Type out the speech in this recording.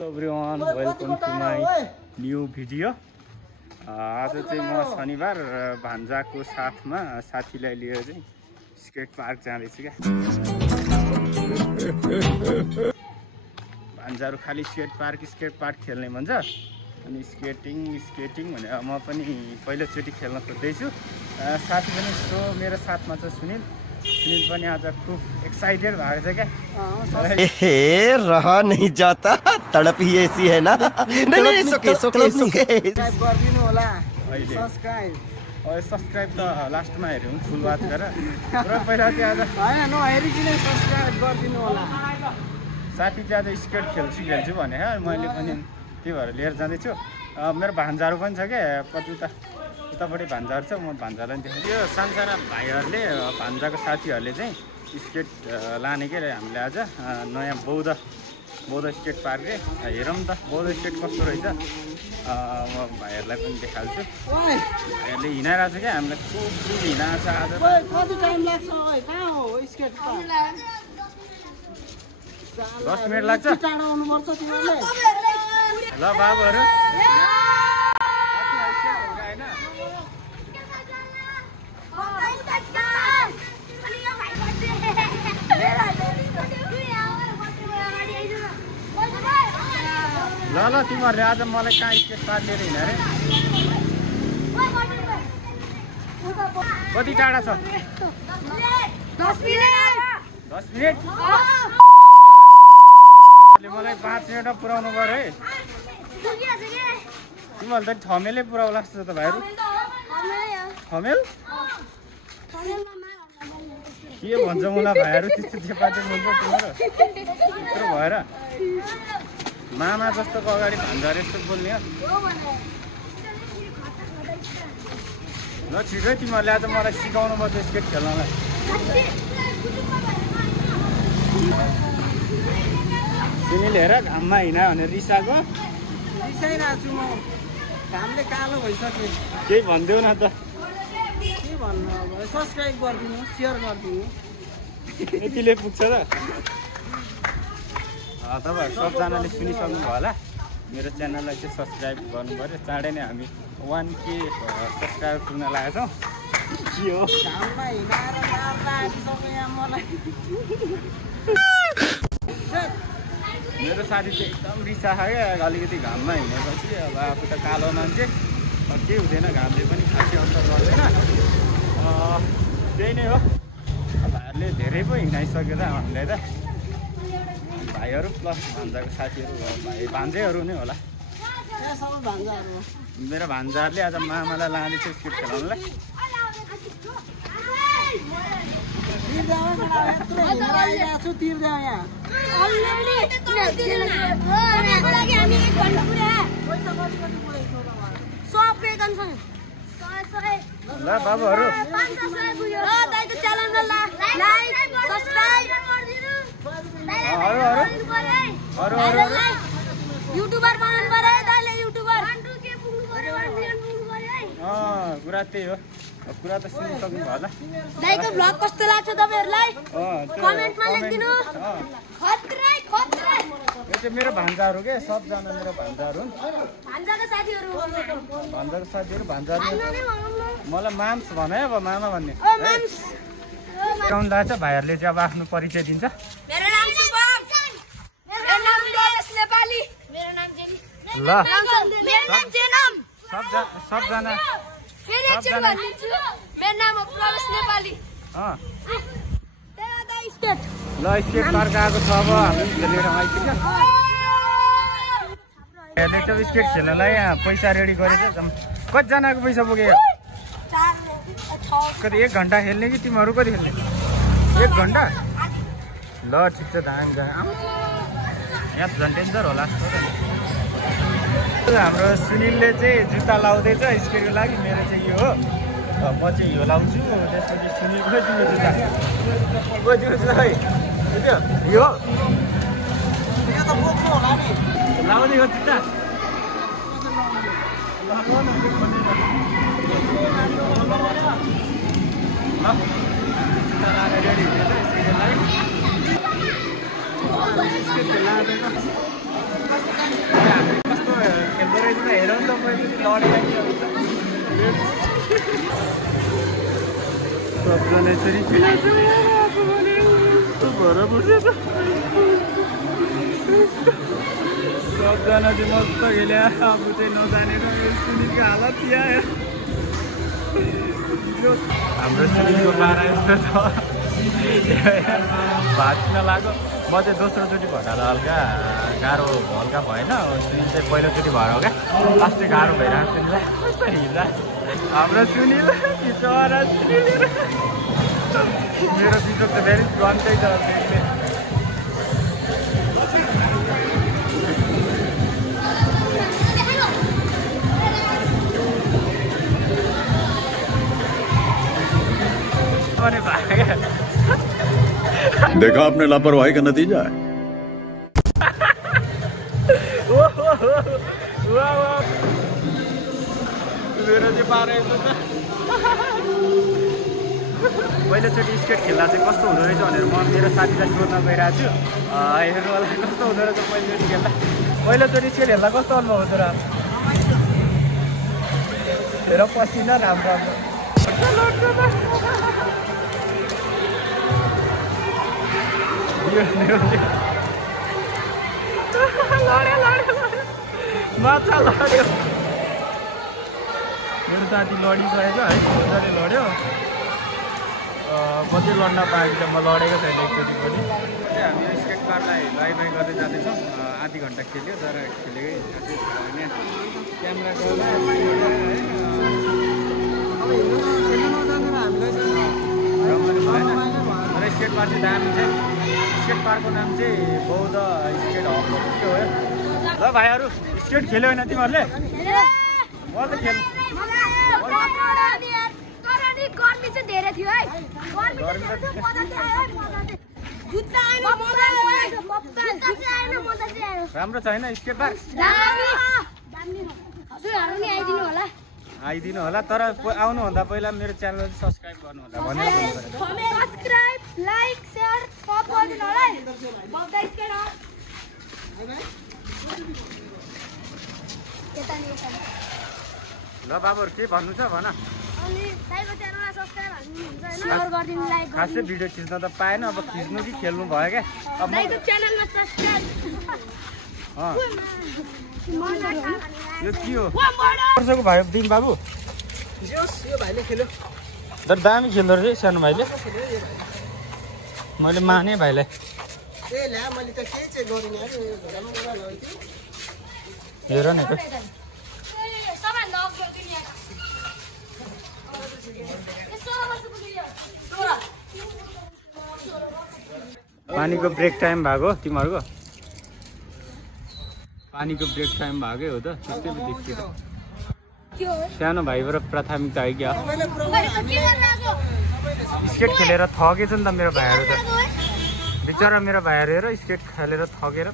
Everyone welcome to my new video. आज चाहिँ म शनिबार भान्जाको साथमा साथीलाई लिएर चाहिँ स्केट पार्क जाँदैछु क्या। भान्जाहरू खालि स्केट पार्क खेल्ने भन्छ अनि स्केटिङ भनेर म पनि पहिलोचोटि खेल्न खोज्दैछु। साथी पनि सो मेरो साथमा छ सुनिल पनि आज खुब एक्साइटेड भएको छ क्या। रहा नहीं जाता, तड़प ही ऐसी है ना। नहीं सोके सब्स्क्राइब गरिदिनु होला। अहिले सब्स्क्राइब त लास्टमा हेरौँ फुल बात गरेर र पहिला चाहिँ आज हैन नहेरिकन सब्स्क्राइब गरिदिनु होला। साथी चाहिँ आज स्केट खेल्छु भने मैले पनि त्यही भएर लिएर जाँदैछु। मेरो भान्जाहरू पनि छ क्या, कति उतापट्टि भान्जाहरू छ। म भान्जालाई पनि देखाउँछु। यो सानसाना भाइहरूले भान्जाको साथीहरूले चाहिँ स्केट लाने के हामीले आज नयाँ बौद्ध स्केट पार्क रे हेरौँ त बौद्ध स्केट कस्तो रहेछ। म भाइहरूलाई पनि देखाल्छु। भाइहरूले हिँडाइरहेको छ क्या, हामीलाई खुब हिँडाएको छ आज। कति टाइम लाग्छ? कहाँ हो स्केट पार्क? 10 मिनट लाग्छ। टाढा आउनुपर्छ तिमीले। ल बाबुहरू ल तिमीहरूले आज मलाई कहाँ स्केट पार्क लिएर हिँड अरे। कति टाढा छ? 10 मिनट। मलाई 5 मिनटमा पुऱ्याउनु पर्यो है। तिमीहरूले त ठमेलै पुऱ्याउला जस्तो त भाइहरू। ठमेल के भन्छ मलाई भाइहरू, त्यस्तो चेपाटे बोल्छ तिमीहरू यत्रो भएर। मामा जस्तोको अगाडि भान्जा यस्तो बोल्ने। ल छिटै तिमीहरूले आज मलाई सिकाउनु पर्छ स्केट खेल्नलाई। सुनिल हेर घाममा हिँड्यो भने रिसाएको। रिसाइरहेको छु म, घामले कालो भइसक्यो। केही भनिदेऊ न त। के भन्नु अब, सब्स्क्राइब गरिदिनु, सेयर गरिदिनु। यतिले पुग्छ र। तपाईँहरू सबजनाले सुनिसक्नु भयो होला। मेरो च्यानललाई चाहिँ सब्सक्राइब गर्नु पऱ्यो। चाँडै नै हामी 1K सब्सक्राइबर पुग्न लागेको छौँ। के हो घाममा हिँडाएर मार्दा आइसक्यो यहाँ मलाई। मेरो साथी चाहिँ एकदम रिसा क्या, अलिकति घाममा हिँडेपछि। अब आफू त कालो मान्छे, केही हुँदैन, घामले पनि खासै असर गर्दैन। त्यही नै हो। भाइहरूले धेरै पो हिँडाइसक्यो त हामीलाई त। भाइहरू प्लस भान्जाको साथीहरू भान्जेहरू नै होला। मेरो भान्जाहरूले आज मामालाई लाँदैछ स्केट खेलाउनलाई। ल बाबुहरू युट्युबर बनाउनु पर्यो है दाइले। युट्युबर कुरा त्यही हो। कुरा त सुनिसक्नु भयो होला। दाइको भ्लग कस्तो लाग्छ तपाईँहरूलाई कमेन्टमा लेखिदिनु। यो चाहिँ मेरो भान्जाहरू के, सबजना मेरो भान्जाहरू हुन्। भान्जाको साथीहरू मलाई माम्स भने अब मामा भन्ने गाउन लाग्छ। भाइहरूले चाहिँ अब आफ्नो परिचय दिन्छ। मेरो नाम शुभम, मेरो नाम प्रवेश नेपाली, मेरो नाम जेनी, ल मेरो नाम जेनम, सबजना फेरि एकचोटि भनिदिन्छु, मेरो नाम हो प्रवेश नेपाली। ल स्केट पार्क आएको छ। अब हामी खेलेर आइसक्यो। हेर्ने चाहिँ स्केट खेल्नलाई यहाँ पैसा रेडी गरेछ। कतिजनाको पैसा पुग्यो? कति 1 घन्टा खेल्ने कि तिमीहरू कति खेल्ने? 1 घन्टा। ल ठिक छ। यहाँ झन् डेन्जर होला जस्तो। हाम्रो सुनिलले चाहिँ जुत्ता लाउँदैछ स्केटको लागि। मेरो चाहिँ यो हो, म चाहिँ यो लाउँछु। त्यसपछि सुनिलको तिम्रो जुत्ता खै यो लाउने हो जुत्ता। स्केट खेल्न आँटेको कस्तो खेल्दो रहेछ हेर नि त मैले लडेर के हुन्छ सबजना यसरी खेलाउँछ भएर बसेछ सबजना चाहिँ मस्त खेल्या आफू चाहिँ नजानेर सुनिलको हालत यहाँ हाम्रो सुनिलको पारा यस्तो छ भाँच्न लाग्यो म चाहिँ दोस्रोचोटि भएर हल्का गाह्रो हल्का भएन सुनिल चाहिँ पहिलोचोटि भएर हो क्या लास्टै गाह्रो भइरहेको सुनिललाई कस्तो हिँड्दा हाम्रो सुनिल चरा सुनिल मेरो पिछो त फेरि गन्दै छ देखा आपने लापरवाही का नतीजा है पहिलोचोटि स्केट खेल्दा चाहिँ कस्तो हुँदो रहेछ भनेर म मेरो साथीलाई सोध्न गइरहेको छु हेर्नु होला कस्तो हुँदो रहेछ पहिलोचोटि खेल्दा पहिलोचोटि स्केट खेल्दा कस्तो अनुभव हुँदो र हेर पसिना राम्रो माछा लड्यो मेरो साथी लडिसकेको है मजाले लड्यो कति लड्न पाएको म लडेको छैन एकचोटि पनि हामी यो स्केट पार्कलाई लाइ बाई गर्दै जाँदैछौँ आधी घन्टा खेल्यो तर खेलेकै क्यामेरा रमाइलो भएन तर स्केट पार्क चाहिँ दामी छ स्केट पार्कको नाम चाहिँ बौद्ध स्केट हब के हो ल भाइहरू स्केट खेल्यो होइन तिमीहरूले म त खेल गर्मी चाहिँ धेरै थियो है राम्रो छैन स्केट पार्क आइदिनु होला तर आउनुभन्दा पहिला मेरो च्यानल सब्सक्राइब गर्नु होला भनेर सब्सक्राइब लाइक शेयर सब गरिदिनु होला है बौद्ध स्केट हब ल बाबुहरू के भन्नु छ भन खासै भिडियो खिच्न त पाएन अब खिच्नु कि खेल्नु भयो क्या अब यो के हो वर्षको भाइ दिम बाबु यो भाइले खेल्यो तर दामी खेल्दो रहेछ सानो भाइले मैले माने भाइलाई मैले त केही चाहिँ गरिनँ हेर न पानीको ब्रेक टाइम भएको तिमीहरूको पानीको ब्रेक टाइम भएकै हो त त्यस्तै पो देखियो सानो भाइबाट प्राथमिकता है क्या स्केट खेलेर थकेछ नि त मेरो भाइहरू त बिचरा मेरो भाइहरू हेर स्केट खेलेर थकेर